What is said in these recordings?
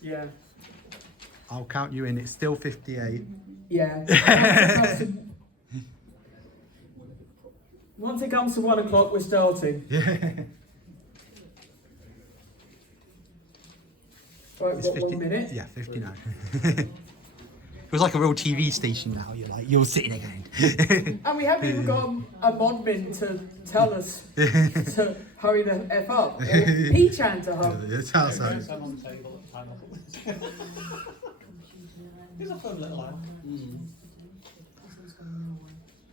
Yeah. I'll count you in. It's still 58. Yeah. Once it comes to 1 o'clock, we're starting. Yeah. Right, It's what, 50, 1 minute? Yeah, 59. It was like a real TV station now. You're sitting there going. And we haven't even got a modmin to tell us to hurry the F up. Or P-Chan to hurry. It's outside. I'm on the table at the time. He's a fun little lad.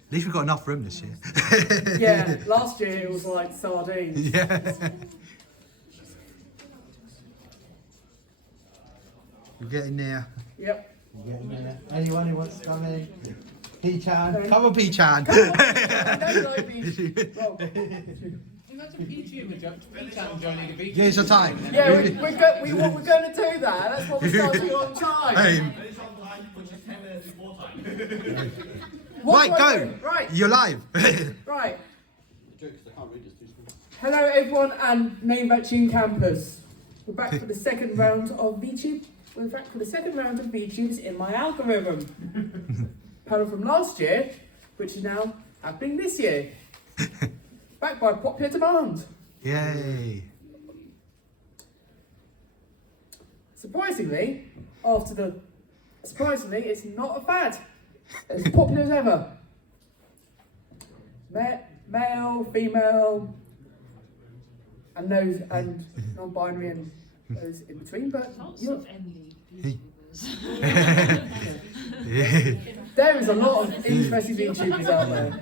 At least we've got enough room this year. Yeah, last year it was like sardines. Yeah. We're getting there. Yep. We're getting there. Anyone who wants to come in? P-Chan. Come on, P-Chan. No, well, Imagine Vtuber joining a Vtuber. Yeah, it's your time. yeah, we're going to do that. That's what we're starting on time. Hey. What Right, do I go. do? Right. You're live. Right. Hello everyone and Minamicon campus. We're back for the second round of VTube. We're back for the second round of VTubes in my algorithm. Panel from last year, which is now happening this year. Backed by popular demand. Yay. Surprisingly, it's not a fad. As popular as ever. Male, female, and those and non-binary and those in between. But there is a lot of interesting VTubers out there.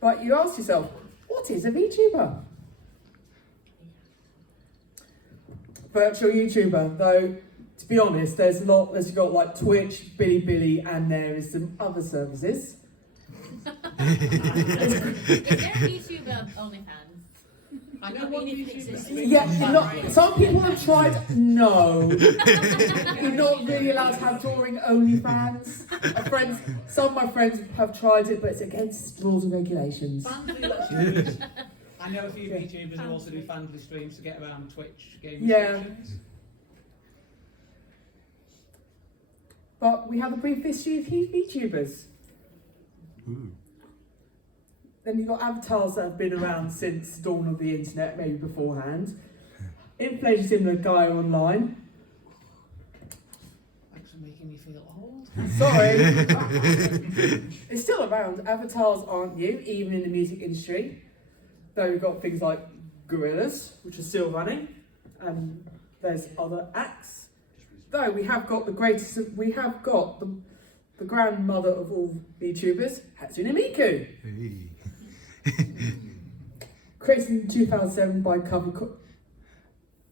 But you ask yourself, what is a VTuber? Virtual YouTuber, though. To be honest, there's you've got like Twitch, Bilibili, and there is some other services. Is there a VTuber OnlyFans? I know one YouTuber. Yeah, some people have tried. No, you're not really allowed to have drawing OnlyFans. Some of my friends have tried it, but it's against rules and regulations. I know a few VTubers who also do fanly streams to get around Twitch game restrictions. But we have a brief history of VTubers. Ooh. Then you've got avatars that have been around since the dawn of the internet, maybe beforehand. Inflation similar guy online. Thanks for making me feel old. Sorry. It's still around. Avatars aren't new, even in the music industry. Though we've got things like Gorillas, which are still running, and there's other acts. Though we have got the grandmother of all VTubers, Hatsune Miku. Hey. Created in 2007 by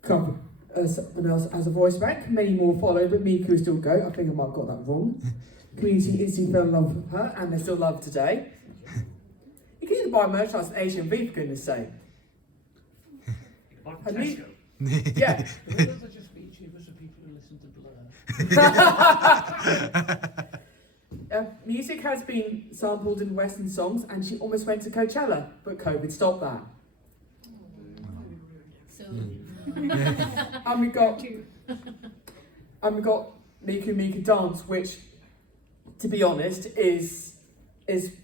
someone else as a voice bank. Many more followed, but Miku is still go. I think I might have got that wrong. Community instantly fell in love with her, and they're still loved today. You can even buy merchandise at HMV, for goodness sake. Yeah. Gorillas are just VTubers for people who listen to Blur. Music has been sampled in Western songs, and she almost went to Coachella, but COVID stopped that. So, And we got Miku Miku Dance, which, to be honest, is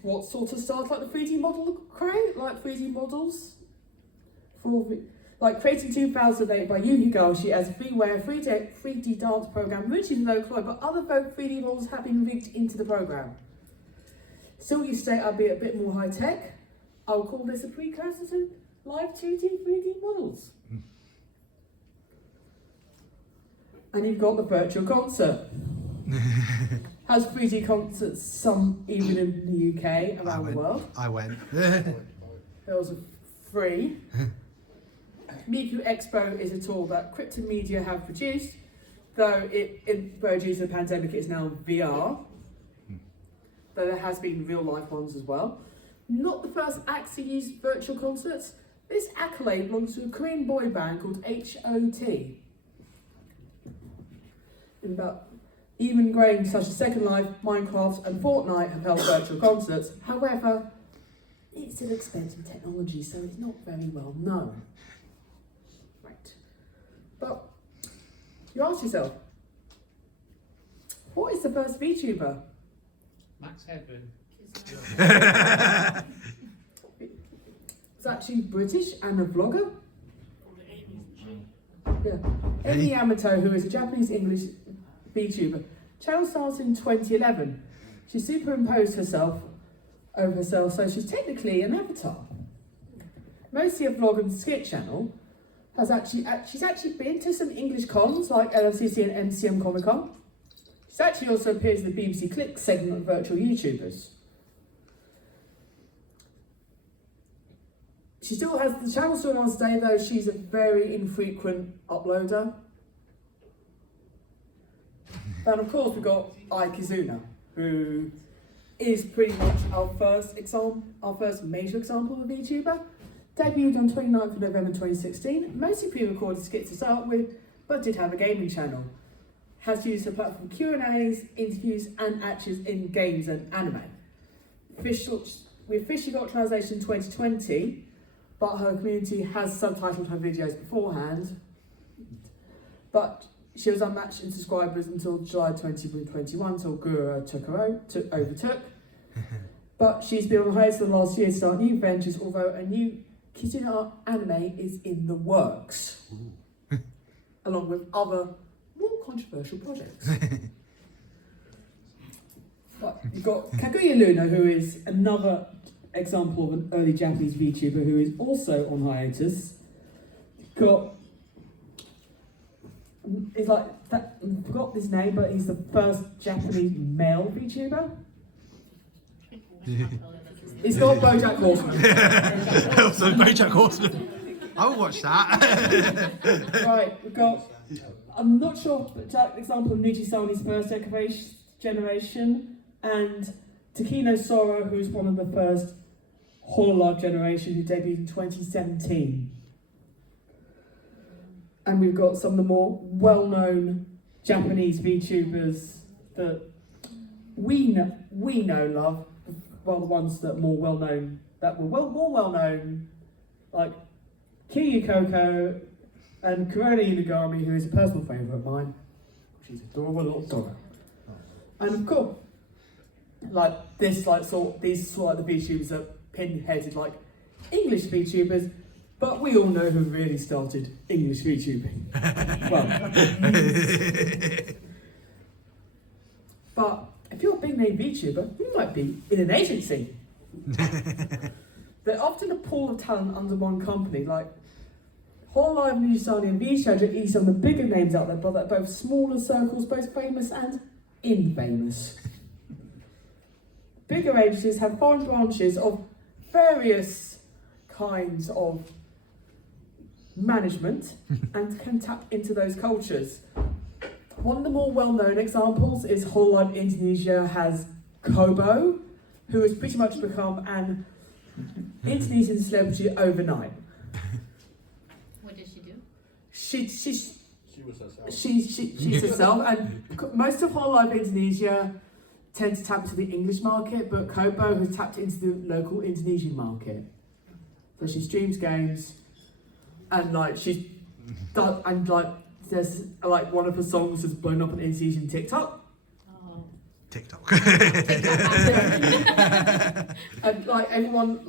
what sort of started like the 3D model craze, like 3D models. Like created in 2008 by Yu Higashi as a freeware 3D dance program, originally local, but other 3D models have been rigged into the program. Still you state I'll be a bit more high tech. I will call this a precursor to live 2D 3D models. And you've got the virtual concert. Has 3D concerts, some even in the UK, around the world. I went. Those are free. Miku Expo is a tool that Crypto Media have produced, though due to the pandemic it's now VR, though there has been real life ones as well. Not the first acts to use virtual concerts. This accolade belongs to a Korean boy band called HOT. Even games such as Second Life, Minecraft and Fortnite have held virtual concerts. However, it's still expensive technology, so it's not very well known. Right. But you ask yourself, what is the first VTuber? Max Headroom. It's actually British and a vlogger. Yeah. Amy Yamato, who is a Japanese-English VTuber. Channel started in 2011. She superimposed herself over herself, so she's technically an avatar. Mostly a vlog and skit channel. She's actually been to some English cons like LFCC and MCM Comic Con. She's actually also appeared in the BBC Click segment of virtual YouTubers. She still has the channel still on today, though she's a very infrequent uploader. And of course we've got Aikizuna, who is pretty much our first major example of a VTuber. Debuted on 29th of November 2016, mostly pre-recorded skits to start with, but did have a gaming channel. Has used the platform Q&As, interviews and actors in games and anime. We officially got translation in 2020, but her community has subtitled her videos beforehand. But she was unmatched in subscribers until July 2021, until Gura overtook. But she's been on hiatus for the last year to start new ventures, although a new Kitsune anime is in the works, along with other more controversial projects. But you've got Kaguya Luna, who is another example of an early Japanese VTuber who is also on hiatus. I forgot his name, but he's the first Japanese male VTuber. It's not BoJack Horseman. Also, BoJack Horseman. I will watch that. Right, we've got, I'm not sure, but example of Nujisani's first generation, and Takino Soro, who's one of the first Hololive generation, who debuted in 2017. And we've got some of the more well-known Japanese VTubers that we know love. Well, the ones that more well-known, more well-known, like Kiyu Koko and Corona Inagami, who is a personal favourite of mine. She's adorable little dog. And of course, these sort of the VTubers are pin-headed like English VTubers, but we all know who really started English VTubing. Well, but if you're a big name VTuber, you might be in an agency. They're often a pool of talent under one company, like Hololive, Nujisani and VStrategy are some of the bigger names out there, but they're both smaller circles, both famous and infamous. Bigger agencies have foreign branches of various kinds of management and can tap into those cultures. One of the more well-known examples is Hololive Indonesia has Kobo, who has pretty much become an Indonesian celebrity overnight. What does she do? She was herself. She's herself, and most of Hololive Indonesia tend to tap into the English market, but Kobo has tapped into the local Indonesian market. So she streams games, and there's one of her songs has blown up on Indonesian TikTok. Oh. TikTok. And everyone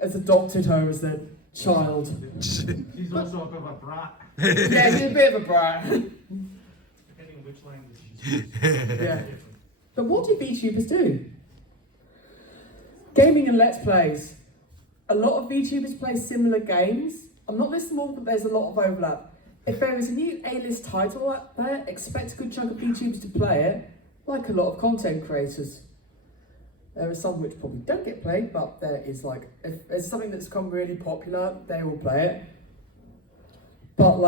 has adopted her as their child. She's also a bit of a brat. Yeah, she's a bit of a brat. Depending on which language she's Yeah. But what do VTubers do? Gaming and Let's Plays. A lot of VTubers play similar games. I'm not listing all, but there's a lot of overlap. If there is a new A-list title out there, expect a good chunk of VTubers to play it, like a lot of content creators. There are some which probably don't get played, but there is if there's something that's become really popular, they will play it. But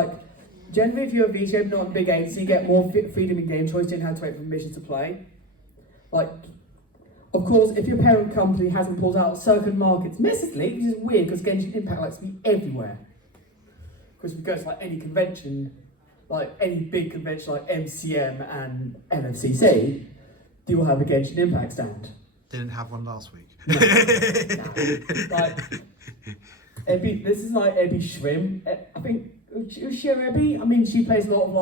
generally if you're a VTuber, not a big agency, you get more freedom in game choice, you don't have to wait for permission to play. Of course, if your parent company hasn't pulled out certain markets massively, which is weird because Genshin Impact likes to be everywhere. Because if you go to any convention, any big convention like MCM and LFCC, you will have a Genshin Impact stand. Didn't have one last week. No. This is Ebi Shrimp. I think Sherebi. I mean, she plays a lot of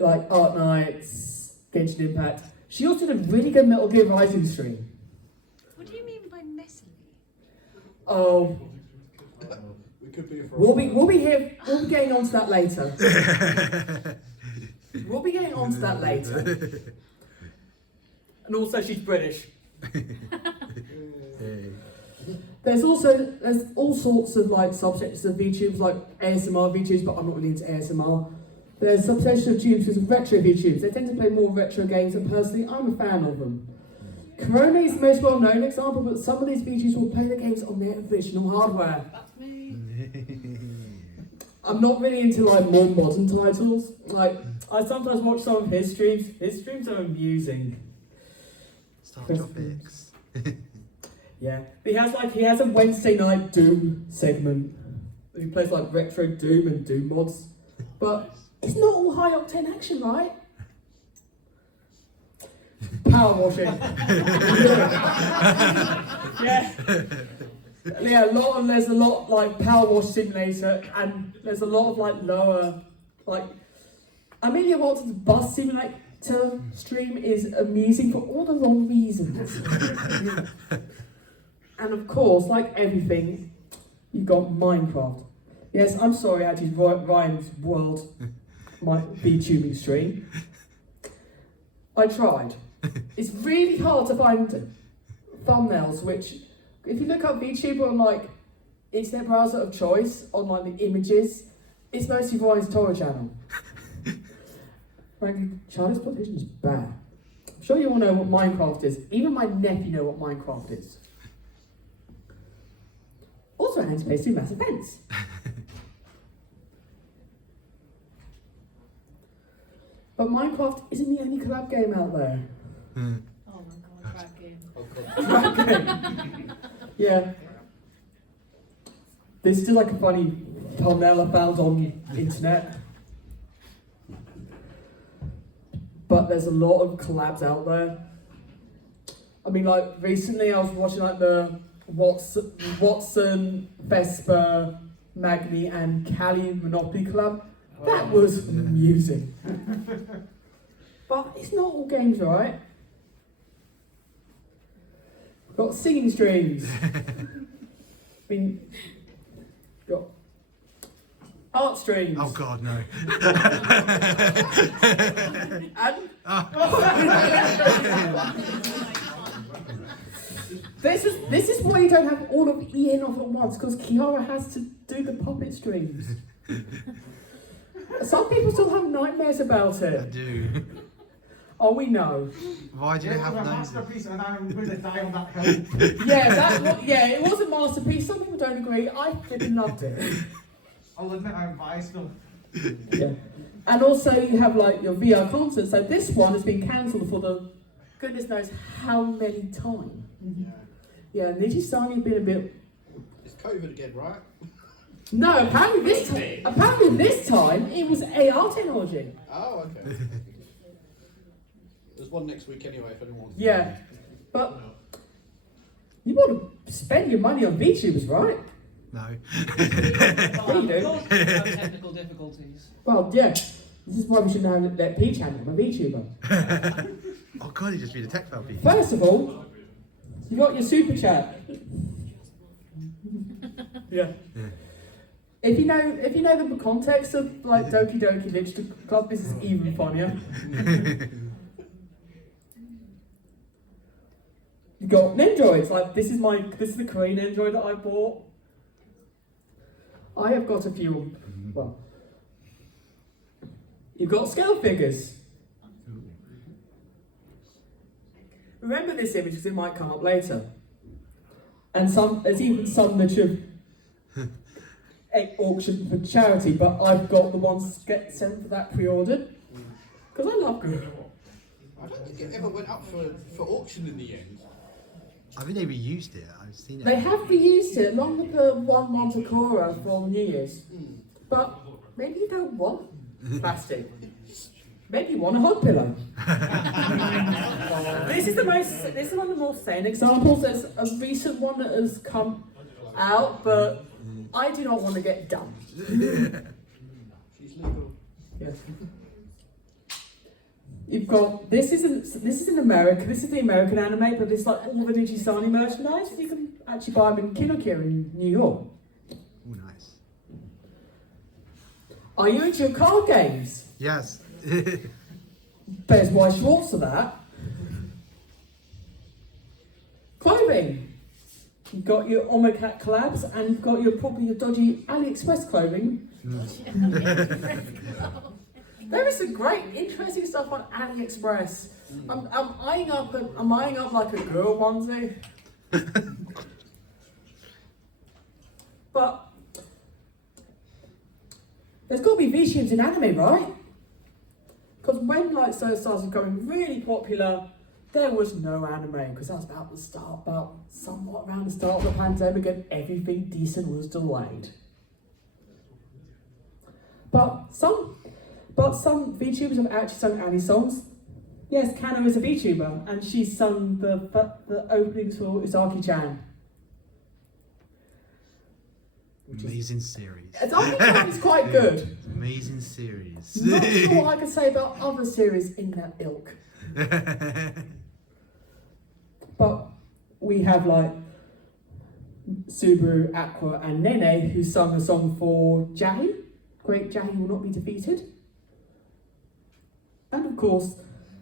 like Art Nights, Genshin Impact. She also did a really good Metal Gear Rising stream. What do you mean by messily? Oh, We could be we'll be here. We'll be getting onto that later. We'll be getting onto that later. And also, she's British. There's all sorts of like subsections of VTubers, like ASMR VTubers, but I'm not really into ASMR. There's subsections of tubes with retro VTubers. They tend to play more retro games, and personally, I'm a fan of them. Corona is the most well-known example, but some of these VTubers will play the games on their original hardware. That's me. I'm not really into like more modern titles. Like I sometimes watch some of his streams. His streams are amusing. Star Tropics. Yeah, he has a Wednesday night Doom segment. He plays like retro Doom and Doom mods, but it's not all high octane action, right? Power washing. Yeah. Yeah, there's a lot like Power Wash Simulator, and there's a lot of like lower, like Amelia Watson's Bus Simulator stream is amusing for all the wrong reasons. And of course, like everything, you've got Minecraft. Yes, I'm sorry, I did Ryan's World, my VTubing stream. I tried. It's really hard to find thumbnails which, if you look up VTuber on like, it's their browser of choice on like the images, it's mostly Ryan's Torah channel. Frankly, child exploitation is bad. I'm sure you all know what Minecraft is. Even my nephew know what Minecraft is. Also anticipates two mass events. But Minecraft isn't the only collab game out there. Oh my god, crap game. Collab game. Yeah. This is just like a funny thumbnail I found on the internet. But there's a lot of collabs out there. I mean, like recently I was watching like the Watson, Vesper, Magni, and Cali Monopoly collab. That was amusing. But it's not all games, right? We've got singing streams. I mean, got art streams. Oh God, no. And this is why you don't have all of Ian off at once, because Kiara has to do the puppet streams. Some people still have nightmares about I it. do. Oh, we know. Why do you It was have a noses? masterpiece, and I'm going to die on that hill. Yeah, it was a masterpiece. Some people don't agree. I flipping loved it. I'll admit I'm biased though. Yeah. And also you have like your VR concert. So this one has been cancelled for the goodness knows how many times. Yeah, Nijisani has been a bit. It's COVID again, right? No, apparently this time it was AR technology. Oh, okay. There's one next week anyway if anyone wants to. Yeah, but you want to spend your money on VTubers, right? No. Yeah, you do. Have technical difficulties. Well, yeah. This is why we shouldn't have that P channel, a VTuber. Oh God, he just read a text about me. First of all, you got your super chat. Yeah. If you know the context of like Doki Doki Literature Club, this is even funnier. You got Nendroids, like this is the Korean Nendroid that I bought. I have got a few. Well, you've got scale figures. Remember this image because it might come up later. And there's even some that you've auctioned for charity, but I've got the ones get sent for that pre-ordered because I love good. I don't think it ever went up for auction in the end. I think they reused it. I've seen it. They have reused it along with the one Montecora from New Year's, but maybe you don't want plastic. Maybe you want a hot pillow. This is one of the more sane examples. There's a recent one that has come out, but I do not want to get dumped. She's legal. Yes. You've got this is in America. This is the American anime, but it's like all the Nijisani merchandise. You can actually buy them in Kinokira in New York. Oh, nice. Are you into your card games? Yes. There's my shorts for that. Clothing. You've got your Omocat collabs, and you've got probably your dodgy AliExpress clothing. There is some great, interesting stuff on AliExpress. I'm eyeing up like a girl onesie. But there's got to be VTubers in anime, right? Because when like Soul Stars was going really popular, there was no anime because that was about somewhat around the start of the pandemic, and everything decent was delayed. But some VTubers have actually sung anime songs. Yes, Kano is a VTuber, and she sung the opening for Uzaki-chan. Amazing series. Uzaki-chan is quite good. Amazing series. Not sure what I can say about other series in that ilk. But we have like Subaru, Aqua, and Nene who sung a song for Jahi. Great Jahi Will Not Be Defeated. And of course,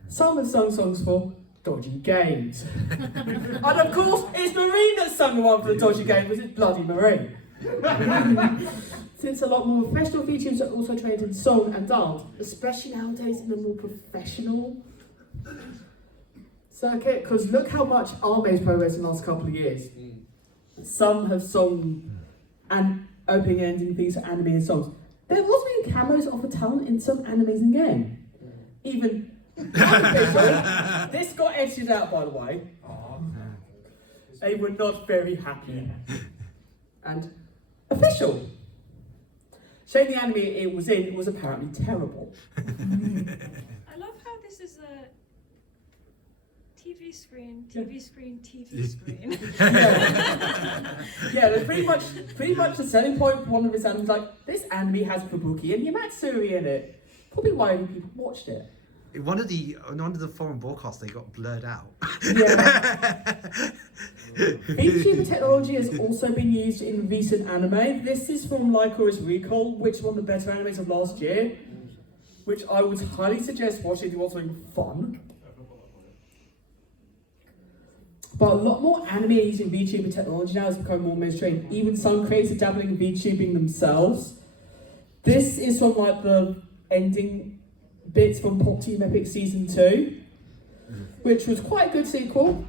some have sung songs for Dodgy Games. And of course, it's Marine that sung the one for the Dodgy Games, because it's bloody Marine. Since a lot more professional VTubers are also trained in song and dance, especially nowadays in a more professional circuit, because look how much Arme's progressed in the last couple of years. Some have sung and opening and ending things for anime and songs. There was been camos offer talent in some animes and games. Even this got edited out, by the way. They were not very happy. And official. Showing the anime it was in was apparently terrible. I love how this is a TV screen, TV screen, TV screen. Yeah, that's pretty much the selling point for one of his animes. Like, this anime has Kabuki and Yamatsuri in it. Probably why people watched it. In one of the foreign broadcasts, they got blurred out. Yeah. VTuber technology has also been used in recent anime. This is from Lycoris Recall, which is one of the better animes of last year, which I would highly suggest watching if you want something fun. But a lot more anime using VTuber technology now has become more mainstream. Even some creators are dabbling in VTubing themselves. This is from like the ending bits from Pop Team Epic Season 2, which was quite a good sequel.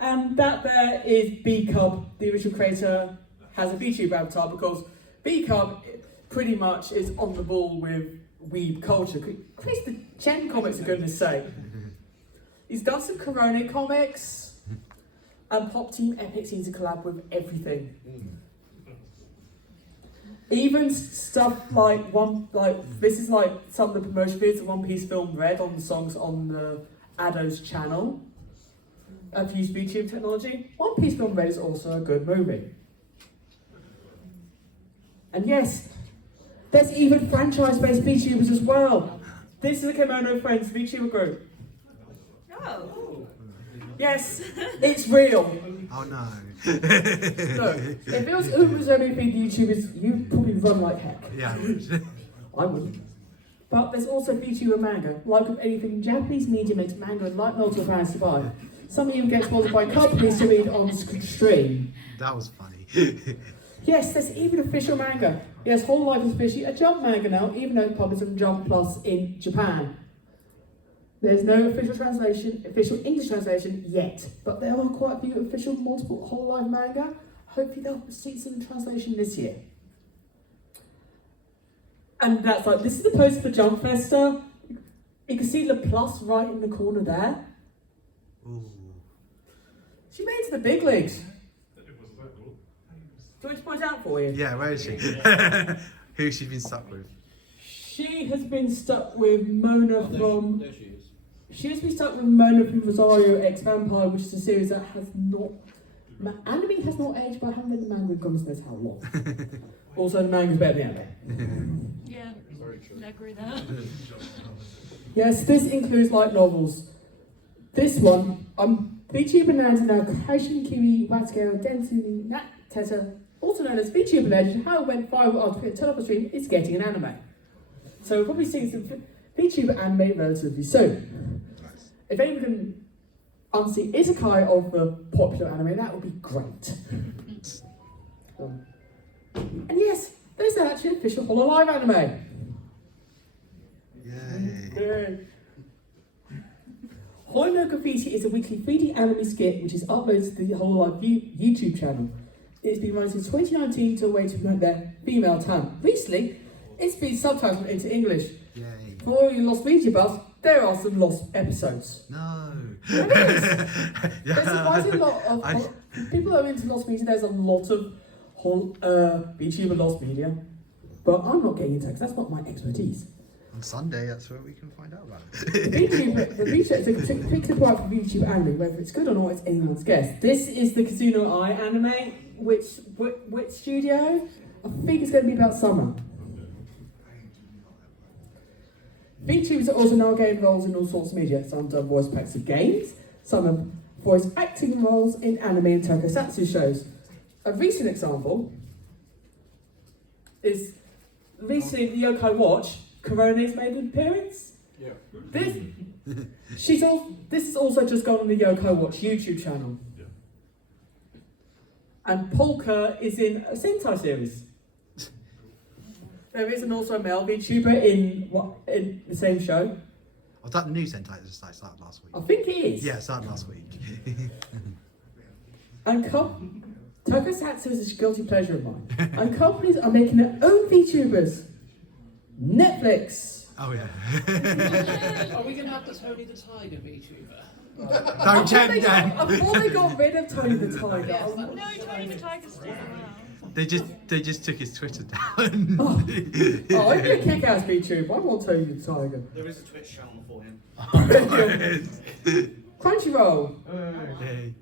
And that there is B-Cub, the original creator, has a VTuber avatar because B-Cub pretty much is on the ball with weeb culture. Creates the Gen comics, for goodness sake. He's done some Corona comics, and Pop Team Epic seems to collab with everything. Even stuff like this is like some of the promotion videos that One Piece film Red on the songs on the Ado's channel. I've used VTube technology. One Piece film Red is also a good movie. And yes, there's even franchise-based VTubers as well. This is a Kimono Friends VTuber group. Oh. Yes, it's real. Oh no. Look, if it was Umazomi big YouTubers, you'd probably run like heck. Yeah. I wouldn't. But there's also VTuber manga. Like with anything, Japanese media makes manga and light novel fans to buy. Some even get sponsored by companies to read on stream. That was funny. Yes, there's even official manga. Yes, Whole Life is officially a Jump manga now, even though it's published on Jump Plus in Japan. There's no official English translation yet, but there are quite a few official multiple Whole Life manga. Hopefully they'll see some translation this year. And that's like, this is the poster for Jump Festa. You can see the plus right in the corner there. Ooh. She made it to the big leagues. Do you want me to point out for you? Yeah, where is she? Who's she been stuck with? She has been stuck with Mona from... There she is. She has been stuck with Mona from Rosario X Vampire, which is a series that has not... Anime has not aged, but I haven't read the manga in goodness knows how long. Also, the manga's better than the anime. Yeah, I agree there. Yes, this includes light novels. This one, VTuber now Kaishin Kiwi Watsuko Densui Nat Teta, also known as VTuber Legend, how it went viral after turn off a stream, is getting an anime. So we'll probably see some VTuber anime relatively soon. If anyone can unsee Isekai of the popular anime, that would be great. And yes, there's actually an official HoloLive anime. Yay. Hoi no Graffiti is a weekly 3D anime skit which is uploaded to the HoloLive YouTube channel. It's been running since 2019 to a way to promote their female talent. Recently, it's been subtitled into English. Yay. For all you lost media buffs, there are some lost episodes. No. There is. There's surprisingly a lot of people that are into lost media. There's a lot of VTuber lost media, but I'm not getting into it because that's not my expertise. On Sunday, that's where we can find out about it. The VTuber, it's a particular part of VTuber anime, whether it's good or not, it's anyone's guess. This is the Kazuno Ai anime, which studio? I think it's going to be about summer. VTubers are also now getting roles in all sorts of media. Some have voice packs of games, some have voice acting roles in anime and tokusatsu shows. A recent example is recently the Yokai Watch, Corona's made an appearance. Yeah. This has also just gone on the Yokai Watch YouTube channel. Yeah. And Polka is in a Sentai series. There is also a male VTuber in the same show. Was that the new Sentai that just started last week? I think it is. Yeah, it started last week. And tokusatsu is a guilty pleasure of mine. And companies are making their own VTubers. Netflix. Oh yeah. Are we going to have the Tony the Tiger VTuber? Don't tempt them. I thought they got rid of Tony the Tiger. Yes, no, Tony the Tiger's still around. They just took his Twitter down. Oh, I'd be a kick-ass VTuber. I want Tony the Tiger. There is a Twitch channel for him. Crunchyroll. Yay.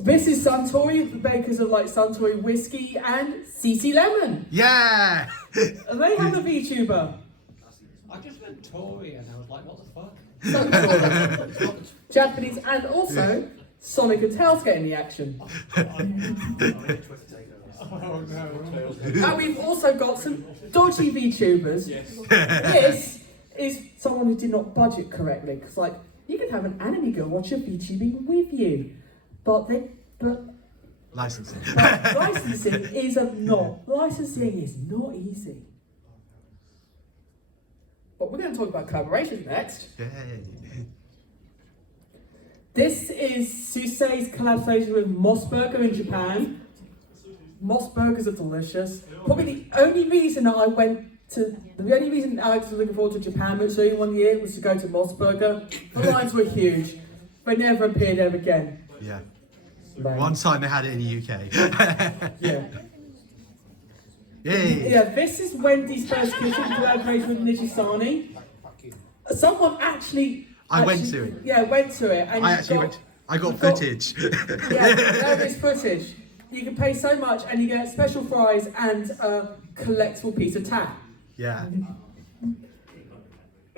This is Suntory, the makers of like Suntory Whiskey and CC Lemon. Yeah. And they have a VTuber. I just read Tory and I was like, what the fuck? Suntory. Japanese, and also Sonic and Tails getting the action. Oh no. And we've also got some dodgy VTubers. Yes. This is someone who did not budget correctly. Because like, you can have an anime girl watch your VTubing with you. But Licensing. licensing is not easy. But we're going to talk about collaborations next. Yay. This is Susei's collaboration with Mossburger in Japan. Moss burgers are delicious. Probably the only reason Alex was looking forward to Japan Motsuri one year was to go to Mossburger. The lines were huge. They never appeared ever again. Yeah. Lame. One time they had it in the UK. Yeah. Yay. Yeah, this is Wendy's first kitchen collaboration with Nijisani. Someone actually went to it. Yeah, went to it. And I got footage. Yeah, there is footage. You can pay so much and you get special fries and a collectible piece of tat. Yeah.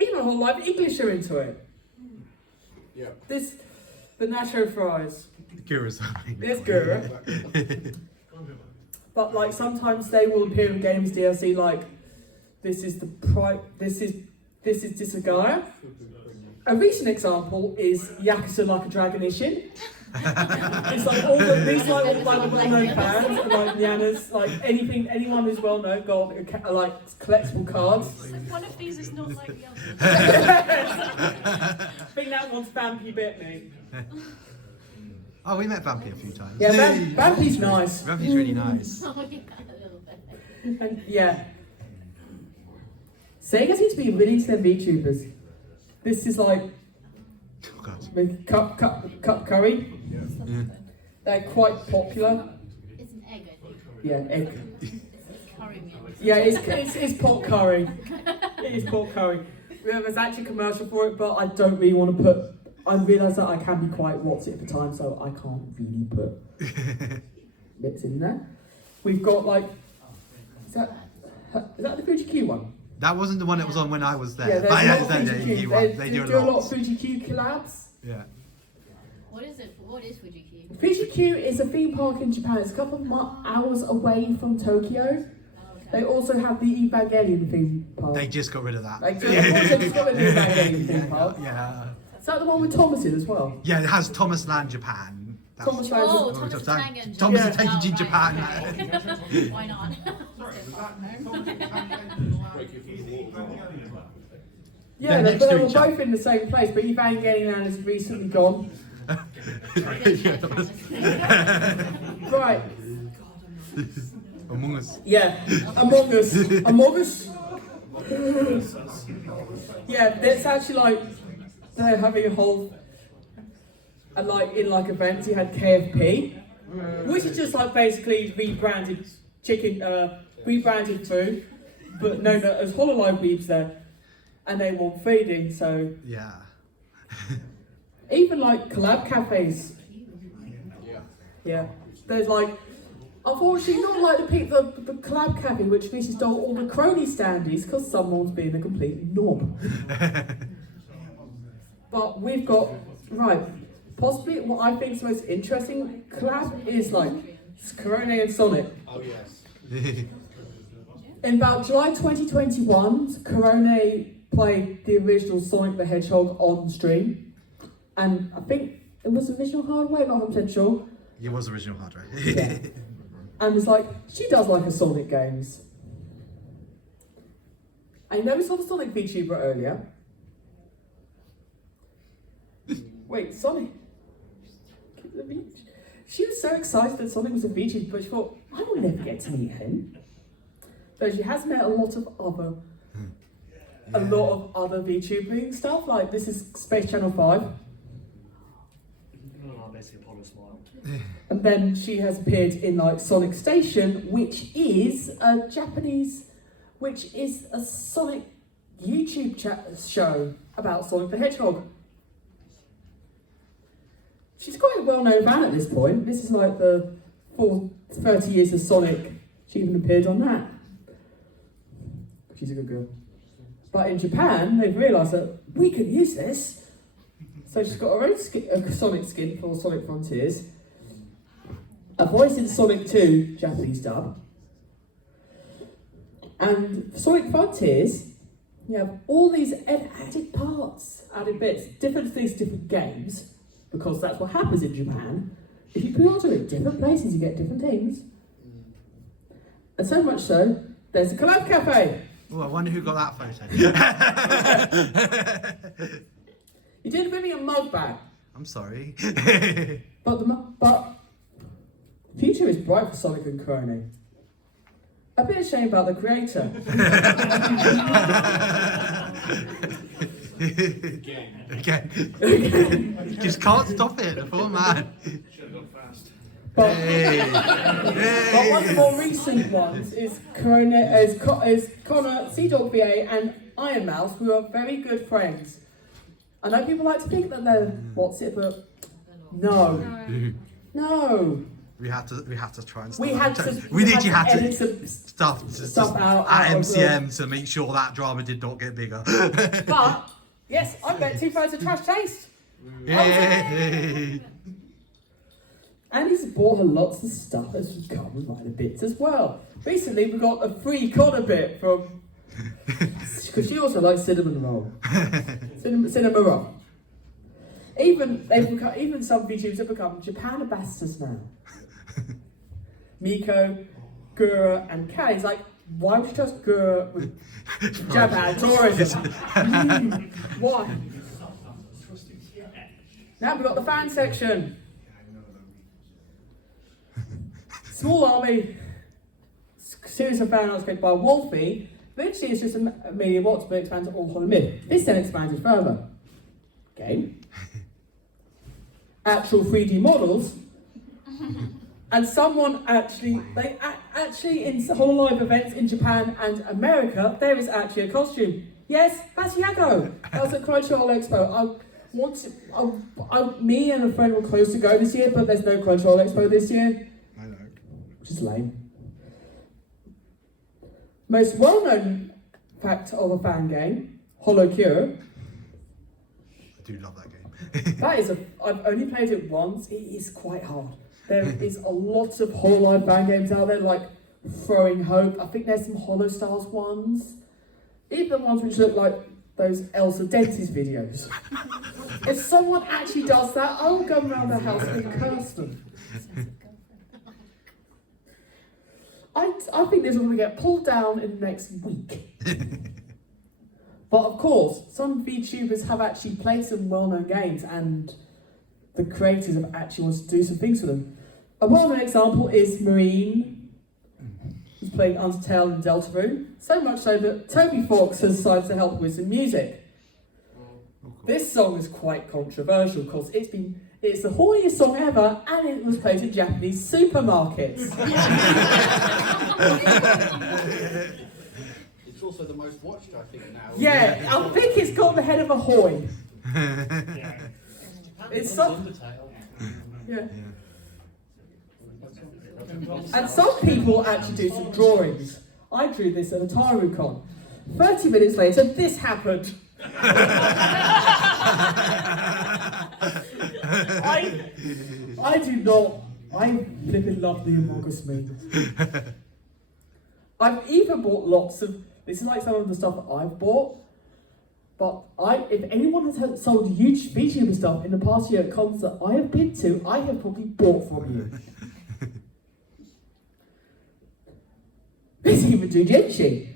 Even a whole live English are into it. Yeah. The nacho fries. Gura's It's good. But like sometimes they will appear in games DLC like this is Disagaya. A recent example is Yakuza Like a Dragon Ishin. It's like all the well-known fans, like Nyanas, like anyone who's well known got like collectible cards. One of these is not like the other. I think that one's Vampy bit me. Oh, we met Vampy a few times. Yeah, Vampy's nice. Vampy's really nice. Oh, yeah, a little bit. And yeah. Sega seems to be really into their VTubers. This is like Oh god. with cup curry. Yeah. They're quite popular. It's an egg, I think. Yeah, egg. It's curry meal. Yeah, it's pork curry. It is pork curry. Yeah, there's actually a commercial for it, but I don't really want to put. I realise that I can be quite what's it at the time, so I can't really put bits in there. We've got like, is that the Fuji Q one? That wasn't the one that was on when I was there. Yeah, there's but a yeah, lot of they, Fuji Q. they do a lot lot. of Fuji Q collabs. Yeah. What is it? What is Fuji-Q? Fuji Q is a theme park in Japan. It's a couple of hours away from Tokyo. They also have the Evangelion theme park. They just got rid of that. Like, so they also just got rid of the Evangelion theme park. Yeah. Is that the one with Thomas in as well? Yeah, it has Thomas Land Japan. That's- Thomas Land. Oh, Oh, Thomas just the that- Tank Engine. Thomas the Yeah. Tank Engine Oh, Japan. right. Why not? Yeah, They're next they to were each other. both in the same place, but Evangelion Land has recently gone. Right. Among Us. Yeah. Among Us. Among Us. Yeah, it's actually like they're having a whole, and like in like events you had KFP, which is just like basically rebranded rebranded food, but no, there's Hololive Weebs there, and they want feeding, so Yeah. even like collab cafes. Yeah, there's like, unfortunately not like the collab cafe which recently stole all the crony standees because someone's being a complete knob. But we've got, right, possibly what I think is the most interesting collab is like Corona and Sonic. Oh yes. In about July 2021, Corona played the original Sonic the Hedgehog on stream, and I think it was original hardware, not 100% sure. It was original hardware. Yeah. And it's like, she does like her Sonic games. I know we saw the Sonic VTuber earlier. Wait, Sonic? She was so excited that Sonic was a VTuber, but she thought, I will never get to meet him. But she has met a lot of other VTubing stuff, like this is Space Channel 5. And then she has appeared in like Sonic Station, which is a Sonic YouTube show about Sonic the Hedgehog. She's quite a well-known fan at this point. This is like the 30 years of Sonic. She even appeared on that. She's a good girl. But in Japan, they've realised that we can use this. So she's got her own Sonic skin for Sonic Frontiers. A voice in Sonic 2 Japanese dub. And for Sonic Frontiers, you have all these added parts, added bits, different things, different games, because that's what happens in Japan. If you pre-order it different places, you get different things. And so much so, there's a collab cafe. Oh, I wonder who got that photo. You didn't bring me a mug back, I'm sorry. but future is bright for Sonic and Corona. A bit ashamed about the creator. Again. Just can't stop it, the poor man. But, Hey. but one of the more recent ones is Connor, Sea-Dog VA and Iron Mouse, who are very good friends. I know people like to think that they're what's it, but no. We had to try and stop We it. had to. We had literally had to edit some stuff out at of the- MCM to make sure that drama did not get bigger. But yes, I bet 2 phones of trash taste. Yay. And he's bought her lots of stuff as we come with minor bits as well. Recently, we got a free Connor bit from, because she also likes cinnamon roll. Cinnamon roll. Even some VTubers have become Japan ambassadors now. Miko, Gura, and Kai. It's like, why would you trust Gura with Japan tourism? Why? Now we've got the fan section. Small army, series of fan arts created by Wolfie. Eventually, it's just a medium what's been expanded to all Hollow Myth. This then expanded further. Game. Actual 3D models. And someone actually in Hololive events in Japan and America, there is actually a costume. Yes, that's Yago. That was at Crunchyroll Expo. Me and a friend were close to go this year, but there's no Crunchyroll Expo this year. I know. Which is lame. Most well-known fact of a fan game, Hollow Cure. I do love that game. I've only played it once. It is quite hard. There is a lot of Hololive fan games out there, like Throwing Hope. I think there's some Hollow Stars ones. Even the ones which look like those Elsa dentist videos. If someone actually does that, I will go around their house and curse them. I think this is going to get pulled down in the next week. But of course, some VTubers have actually played some well-known games and the creators have actually wanted to do some things for them. A well-known example is Marine, who's playing Undertale and Deltarune, so much so that Toby Fox has decided to help with some music. This song is quite controversial because it's the horniest song ever and it was played in Japanese supermarkets. It's also the most watched, I think, now. Yeah, I think it's got the head of a hoy. It's so... Yeah. And some people actually do some drawings. I drew this at a TaruCon. 30 minutes later, this happened. I do not. I flipping love the Among Us memes. I've even bought lots of. This is like some of the stuff that I've bought. But if anyone has sold huge VTuber stuff in the past year at cons that I have been to, I have probably bought from you. Let's even do Genshi.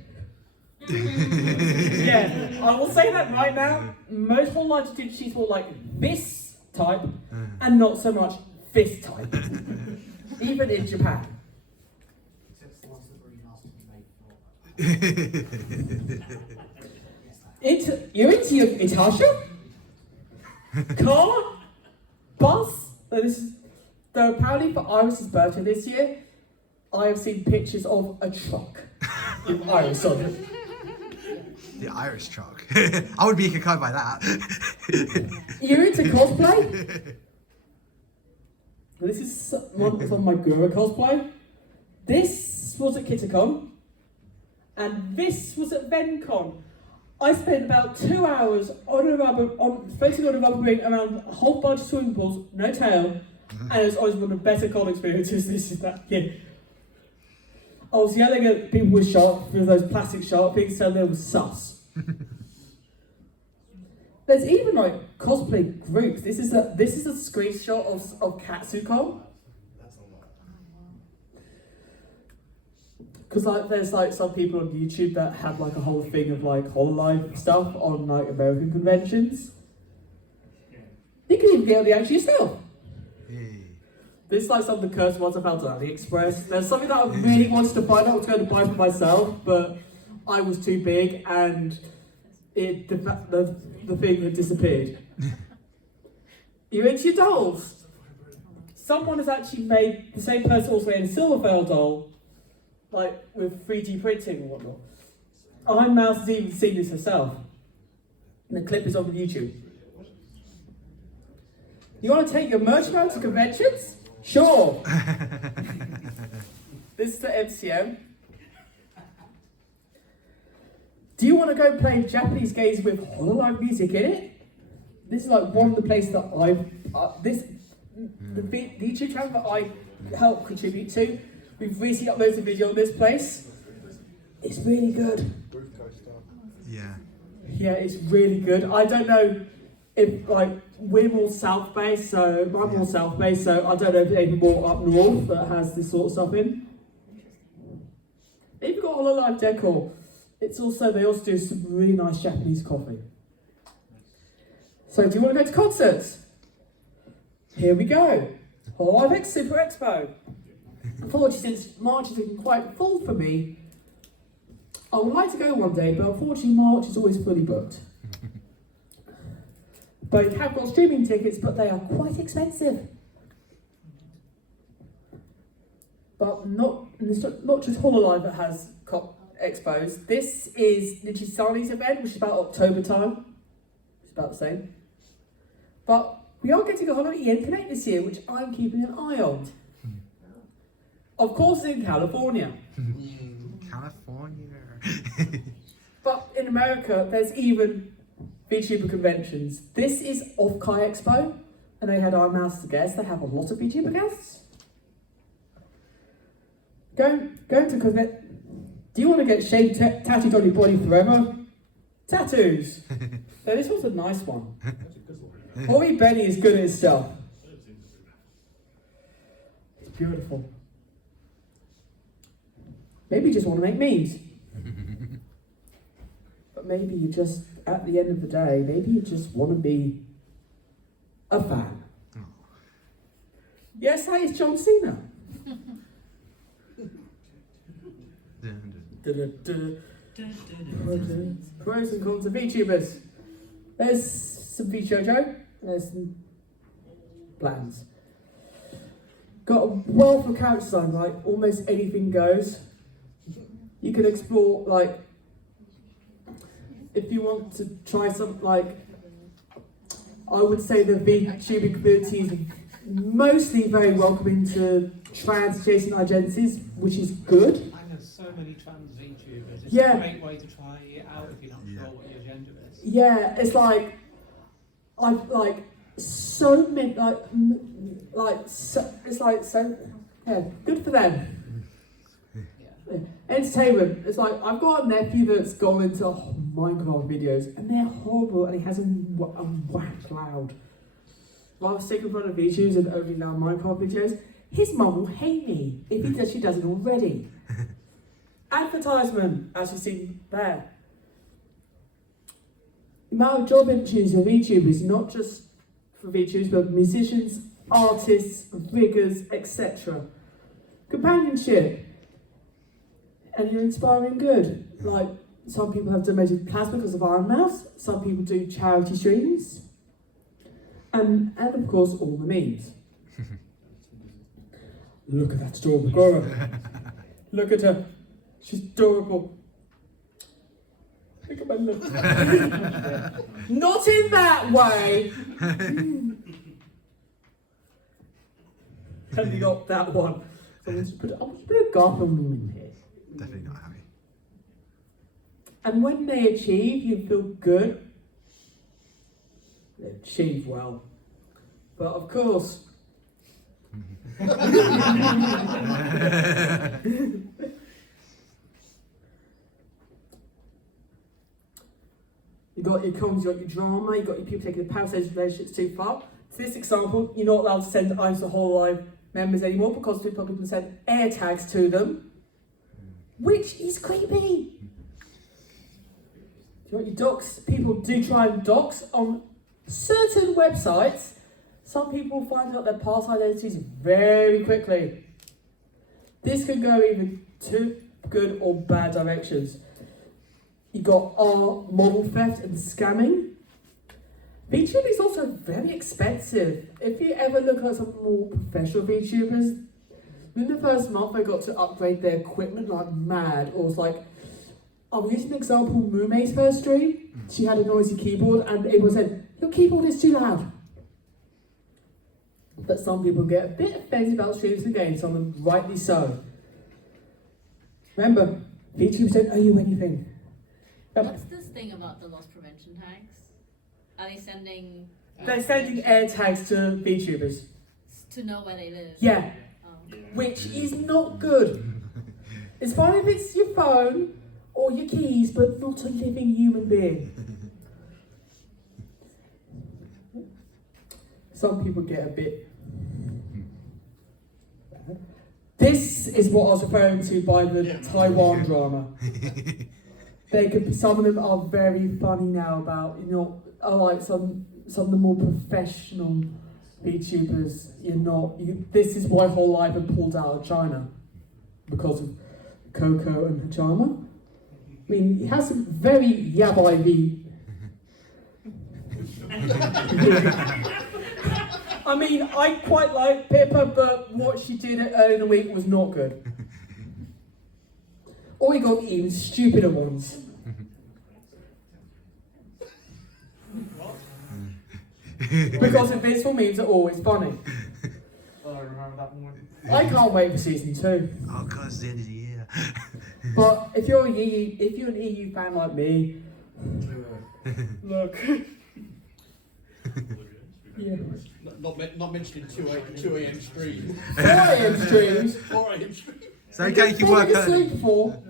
Yeah, I will say that right now. Most online Genshis were like this type and not so much this type. Even in Japan. You're into your Itasha? Car? Bus? Though apparently for Iris's birthday this year, I have seen pictures of a truck with Iris on it. The Irish truck. I would be cut by that. You're into cosplay? This is one of my Gura cosplay. This was at Kitacon, and this was at VenCon. I spent about 2 hours floating on a rubber ring around a whole bunch of swimming pools, no tail, and it was always one of the better con experiences this is that year. I was yelling at people with those plastic shark things, so they were sus. There's even like cosplay groups. This is a screenshot of Katsucon. Because like there's like some people on YouTube that have like a whole thing of like Hololive stuff on like American conventions. You can even get on the action yourself. This is like some of the cursed ones I found on AliExpress. There's something that I really wanted to buy that I was going to buy for myself, but I was too big and the thing had disappeared. You're into your dolls? Someone has actually made, the same person also made a Silverfell doll, like with 3D printing and whatnot. Iron Mouse has even seen this herself. And the clip is on YouTube. You want to take your merch around to conventions? Sure. This is the MCM. Do you want to go play Japanese games with Hololive music in it? This is like one of the places that the YouTube channel that I help contribute to. We've recently uploaded a video on this place. It's really good. Yeah. Yeah, it's really good. I don't know if like we're more south based, so I'm more south based, so I don't know if there's anything more up north that has this sort of stuff in. If you've got Hololive decor, they also do some really nice Japanese coffee. So do you want to go to concerts? Here we go. Hololive X Super Expo. Unfortunately, since March has been quite full for me, I would like to go one day, but unfortunately March is always fully booked. Both have got streaming tickets, but they are quite expensive. But it's not just Hololive that has expos. This is Nijisani's event, which is about October time. It's about the same. But we are getting a Hololive EN Connect this year, which I'm keeping an eye on. Of course, in California. California. But in America, there's even VTuber conventions. This is Off-Kai Expo, and they had our mouse as a guest. They have a lot of VTuber guests. Going to convent. Do you want to get shaved tattooed on your body forever? Tattoos. So this was a nice one. Ori Benny is good at his stuff. It's beautiful. Maybe you just want to make memes. But maybe you just, at the end of the day, maybe you just want to be a fan. Yes, that is John Cena. Pros and cons of VTubers. There's some VJojo, there's some plans. Got a wealth of character design, like almost anything goes. You can explore, like, if you want to try something like, I would say the VTubing community is mostly very welcoming to trans adjacent identities, which is good. I know so many trans VTubers. It's Yeah. a great way to try it out if you're not sure what your gender is. Yeah, it's like, I've like so many, yeah, good for them. Yeah. Entertainment, it's like, I've got a nephew that's gone into Minecraft videos, and they're horrible, and he has them whacked loud. While I was sitting in front of VTubers and opening down Minecraft videos, his mum will hate me if he does, she doesn't already. Advertisement, as you see there. The amount of job opportunities for VTubers, not just for VTubers, but musicians, artists, riggers, etc. Companionship, and you're inspiring good. Like, some people have donated plasma because of Iron Mouse, some people do charity streams, and of course all the memes. Look at that adorable girl. Look at her. She's adorable. Look at my lips. Not in that way. Only got that one. So I want to put a Garfield meme in here. Definitely not happy. And when they achieve, you feel good. They achieve well. But of course, you got your cons, you got your drama, you got your people taking the power stage relationships too far. For this example, you're not allowed to send Ice the Whole Live members anymore because people can send air tags to them, which is creepy. You got your docs, people do try and dox on certain websites. Some people find out their past identities very quickly. This can go either two good or bad directions. You got model theft and scamming. VTubing is also very expensive. If you ever look at some more professional VTubers, in the first month they got to upgrade their equipment like mad. Or it's like, I'll use an example, Mume's first stream. She had a noisy keyboard and everyone said, your keyboard is too loud. But some people get a bit offended about streams and games, some of them rightly so. Remember, VTubers don't owe you anything. What's this thing about the loss prevention tags? Are they sending They're sending air tags to VTubers. to know where they live? Yeah, Oh. which is not good. It's fine if it's your phone or your keys, but not a living human being. Some people get a bit. This is what I was referring to by the Taiwan drama. They could, some of them are very funny now about, you know, like some of the more professional VTubers, this is why Whole Life had pulled out of China, because of Coco and Hachama. I mean, he has some very yabai I mean, I quite like Pippa, but what she did earlier in the week was not good. Or we got even stupider ones. Because invisible memes are always funny. Oh, I remember that one. I can't wait for season 2. Oh god, it's the end of the year. But if you're an EU fan like me, look. Yeah. Not mentioning 2 a.m. stream. 4 a.m. streams. 4 a.m. stream. So okay, you can work Falling asleep early. for.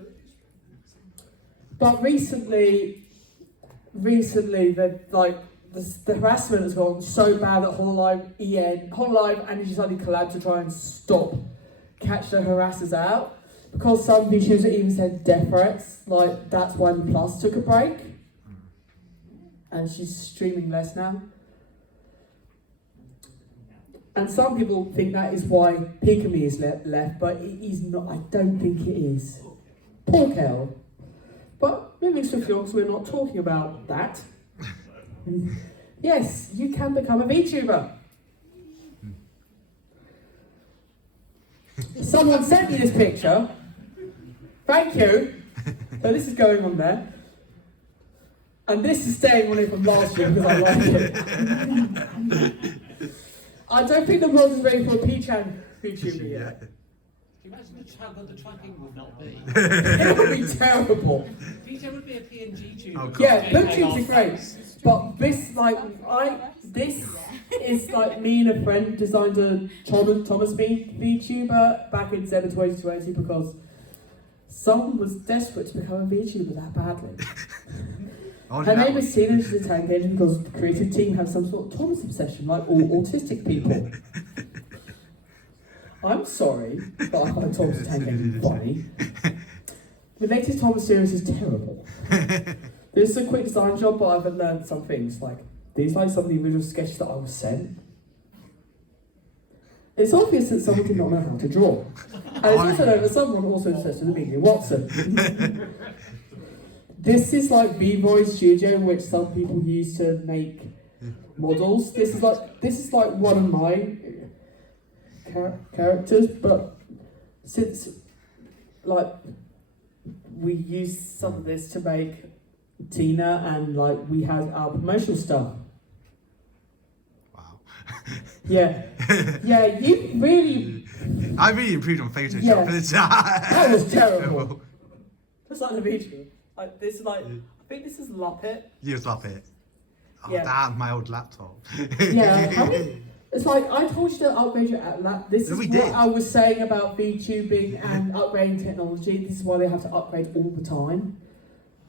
But recently, the harassment has gone so bad that Hololive and decided to collab to try and catch the harassers out. Because some VTubers even sent death threats, like that's why the Plus took a break. And she's streaming less now. And some people think that is why Picame is left, but it is not. I don't think it is. Poor Kel. But moving swiftly on, because we're not talking about that. Yes, you can become a VTuber. Someone sent me this picture. Thank you. So this is going on there. And this is staying on it from last year because I like it. I don't think the world is ready for a P-Chan VTuber yet. Can you imagine how good the tracking would not be? It would be terrible. PJ would be a PNG tuber. Oh, God. Yeah, JPEG Booktubes are off great. face. But this is like me and a friend designed a Thomas VTuber back in December 2020 because someone was desperate to become a VTuber that badly. Her name is Tina, she's a tank agent because the creative team has some sort of Thomas obsession, like all autistic people. I'm sorry, but I find Thomas the Tank Agent funny. The latest Thomas series is terrible. This is a quick design job, but I've learned some things, like these like some of the original sketches that I was sent. It's obvious that someone did not know how to draw. And it's also known that someone also obsessed with Amelia Watson. This is like V-Voice Studio, which some people use to make models. This is like one of my characters, but since like we use some of this to make Tina and like we have our promotional stuff. Wow. Yeah, you really. I really improved on Photoshop Yeah. for this. That was terrible. Just like the video. Like this is like I think this is Muppet. You just love it. Oh Yeah. damn, my old laptop. Yeah, it's like I told you to upgrade your lap. This is We what did. I was saying about VTubing and upgrading technology. This is why they have to upgrade all the time.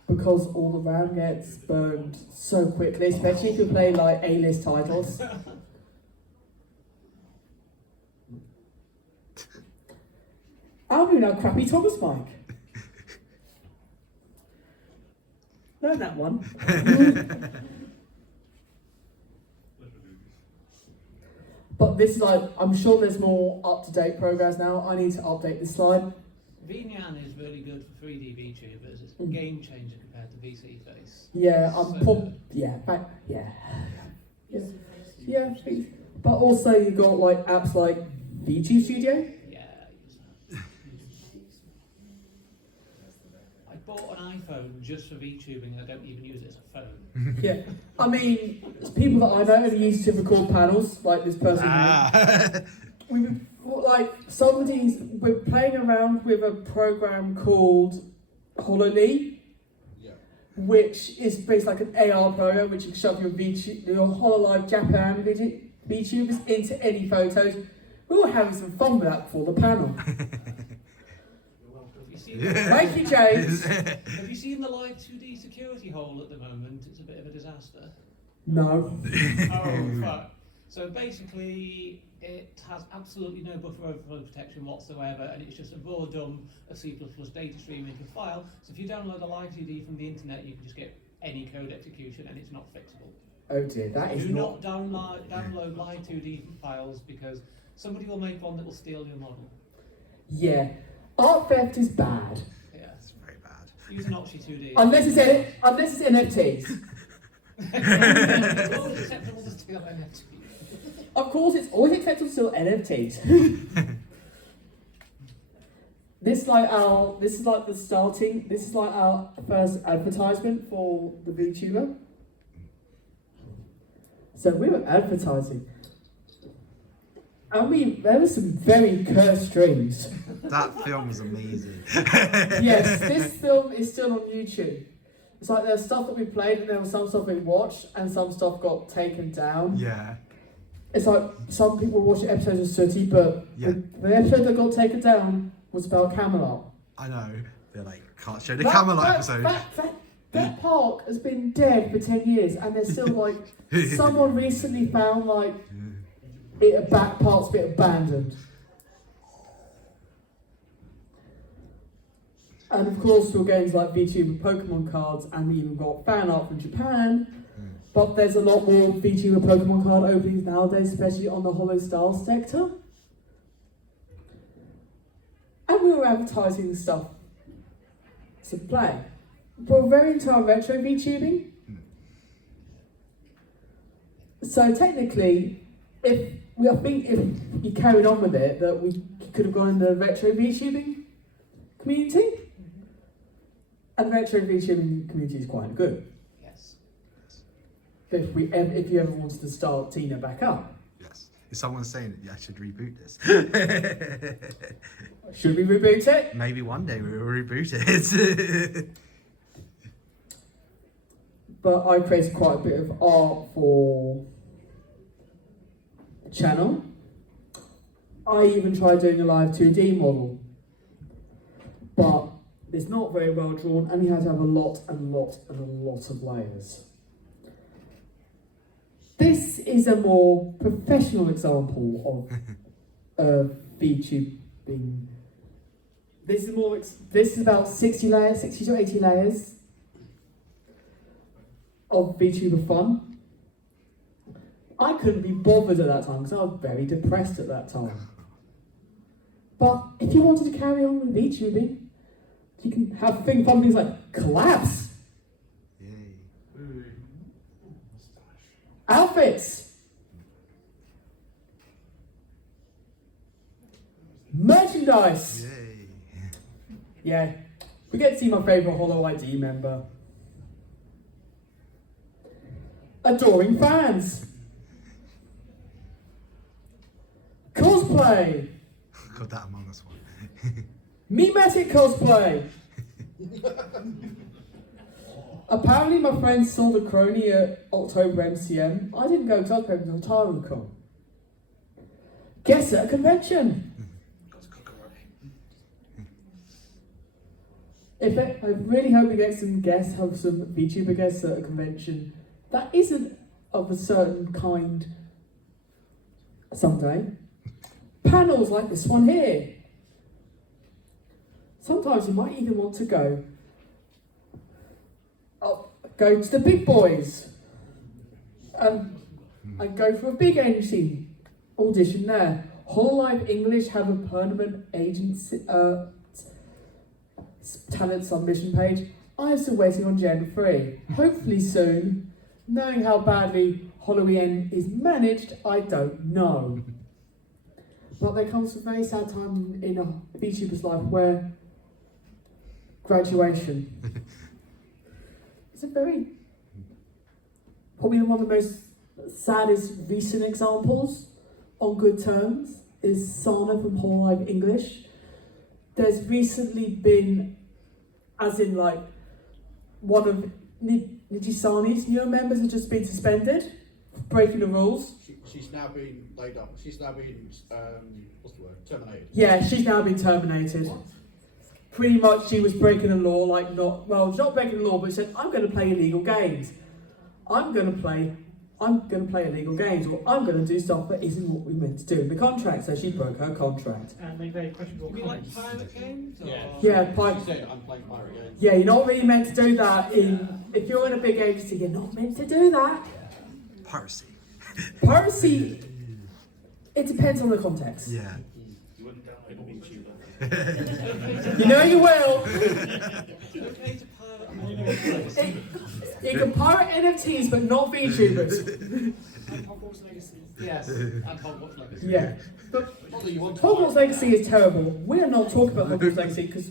Because all the RAM gets burned so quickly, especially if you play like A-list titles. I'm doing a crappy Thomas mic. Learn that one. But this is like, I'm sure there's more up-to-date programs now. I need to update this slide. VNyan is really good for 3D VTubers. It's a game changer compared to VC Face. Yeah, So yeah. But also you've got like apps like VTube Studio. Yeah, I use that. I bought an iPhone just for VTubing and I don't even use it as a phone. Yeah, I mean, people that I know only use it to record panels, like this person here. We're playing around with a program called HoloLee, which is basically like an AR program which you can shove your HoloLive Japan VTubers into any photos. We were having some fun with that before the panel. Thank you, James. Have you seen the live 2D security hole at the moment? It's a bit of a disaster. No. Oh, fuck. So basically, it has absolutely no buffer overflow protection whatsoever, and it's just a raw dump of C++ data stream into a file. So if you download a live 2D from the internet, you can just get any code execution, and it's not fixable. Oh dear, that is Do not. not download live 2D files because somebody will make one that will steal your model. Yeah, art theft is bad. Yeah, That's very bad. use an Oxy 2D. Unless it's NFTs. It's always acceptable to steal NFTs. Of course, it's always acceptable to steal NFTs. This is like our first advertisement for the VTuber. So we were advertising. I mean, there were some very cursed strings. That film was amazing. Yes, this film is still on YouTube. It's like there's stuff that we played and there was some stuff we watched and some stuff got taken down. Yeah. It's like some people watch episodes of Sooty, but Yeah. the episode that got taken down was about Camelot. I know. They're like, can't show the Camelot episode. That park has been dead for 10 years and there's still like, someone recently found like, it back parts bit abandoned. And of course, your games like VTuber Pokemon cards, and we even got fan art from Japan. But there's a lot more VTuber Pokemon card openings nowadays, especially on the Hollow Stars sector. And we were advertising stuff to play. But we're very into our retro VTubing. So technically, I think if you carried on with it, that we could have gone in the retro VTubing community. And the retro VTubing community is quite good. Yes. If you ever wanted to start Tina back up. Yes. Is someone saying that I should reboot this? Should we reboot it? Maybe one day we'll reboot it. But I created quite a bit of art for the channel. I even tried doing a live 2D model. But it's not very well drawn and you have to have a lot of layers. This is a more professional example of VTubing. This is about 60 to 80 layers of VTuber fun. I couldn't be bothered at that time because I was very depressed at that time. But if you wanted to carry on with VTubing, you can have fun things like collabs, Yay. outfits, merchandise. Yay. Yeah, we get to see my favourite Hollow ID member. Adoring fans. Cosplay. Got that Among Us one. Memetic cosplay. Apparently my friends saw the crony at October MCM. I didn't go to October until TyronCon. Guests at a convention. I really hope we get some guests, have some VTuber guests at a convention that isn't of a certain kind someday. Panels like this one here. Sometimes you might even want to go to the big boys and go for a big agency audition there. Hololive English have a permanent agency talent submission page. I'm still waiting on Gen 3. Hopefully soon. Knowing how badly Halloween is managed, I don't know. But there comes a very sad time in a VTuber's life where graduation. It's probably one of the most saddest recent examples on good terms is Sana from Hololive English. There's recently been, as in like, one of Nijisani's newer members has just been suspended for breaking the rules. She's now been laid up. She's now been, what's the word? Terminated. Yeah, she's now been terminated. Pretty much she was breaking the law, not breaking the law, but she said, I'm going to play illegal games. I'm going to play illegal games, or I'm going to do stuff that isn't what we meant to do in the contract. So she broke her contract. And make very questionable You mean like comments. pirate games? Or? Yeah, She said, I'm playing pirate games. yeah, you're not really meant to do that if you're in a big agency, you're not meant to do that. Piracy. Piracy, it depends on the context. Yeah. You know you will. It's okay to pirate and You can pirate NFTs, but not VTubers. And Hogwarts Legacy. Yes, and Hogwarts Legacy. Yeah. But Not that you want to Hogwarts Legacy is terrible. We're not talking about Hogwarts Legacy because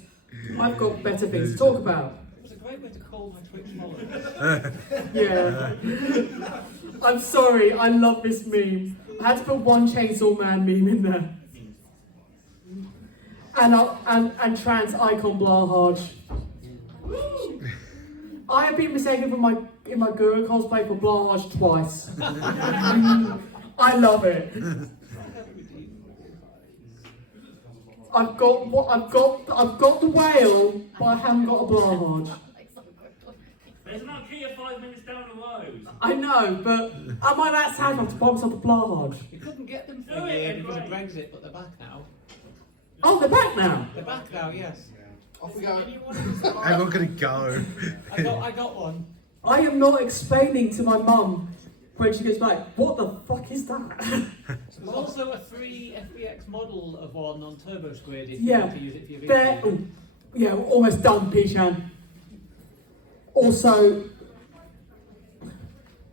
I've got better things to talk about. It's a great way to call my Twitch followers. Yeah. I'm sorry, I love this meme. I had to put one Chainsaw Man meme in there. and trans icon Blanchard. I have been mistaken for in my Guru cosplay for Blanchard twice. I love it. I've got the whale, but I haven't got a Blanchard. There's an IKEA 5 minutes down the road. I know, but am I that sad enough to buy myself a Blanchard? You couldn't get them for Do a it, year because of great. Brexit, but they're back now. Oh, they're back now. They're back now, yes. Off we go. I'm not gonna go. I got one. I am not explaining to my mum when she goes back, what the fuck is that? There's also a free FBX model of one on Turbo Squid if you Yeah, want to use it for your they're, video. yeah, almost done, Pichan. Also,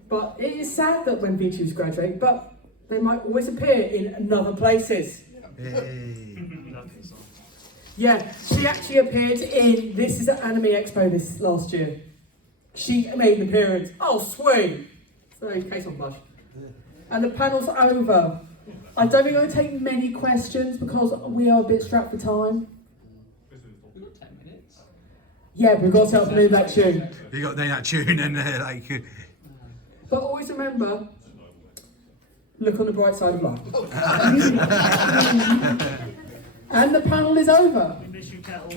but it is sad that when VTubers graduate, but they might always appear in other places. Hey. Yeah, she actually appeared in This is at Anime Expo this last year. She made an appearance. Oh, sweet! So, case on blush. And the panel's over. I don't think I'm going to take many questions because we are a bit strapped for time. We've got 10 minutes. Yeah, we've got to set up the name of that tune. You got that tune and like. But always remember, look on the bright side of life. And the panel is over. We miss you, Kettle.